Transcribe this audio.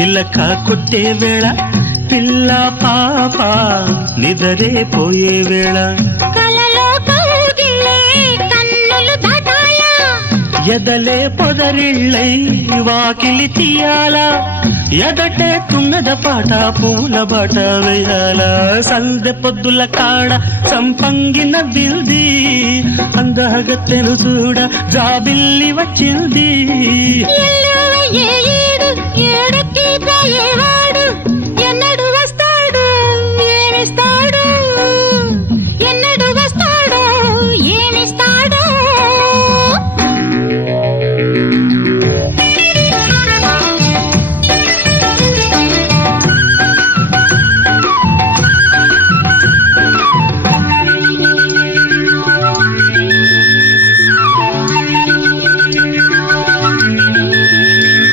చిలక కొట్టే వేళ పిల్ల పాప నిదరే పోయే వేళ కలలో కౌగిలే కన్నులు దాటాయా ఎదలే పొదరిళ్ళై వాకిలి తీయాలా ఎదటే తుమ్మెద పాట పూల బాట వేయాల సందె పొద్దుల కాడ సంపంగిన బిల్ది అందగత్తెను చూడ జాబిల్లి వచ్చింది ఏడెక్కి పోయేవా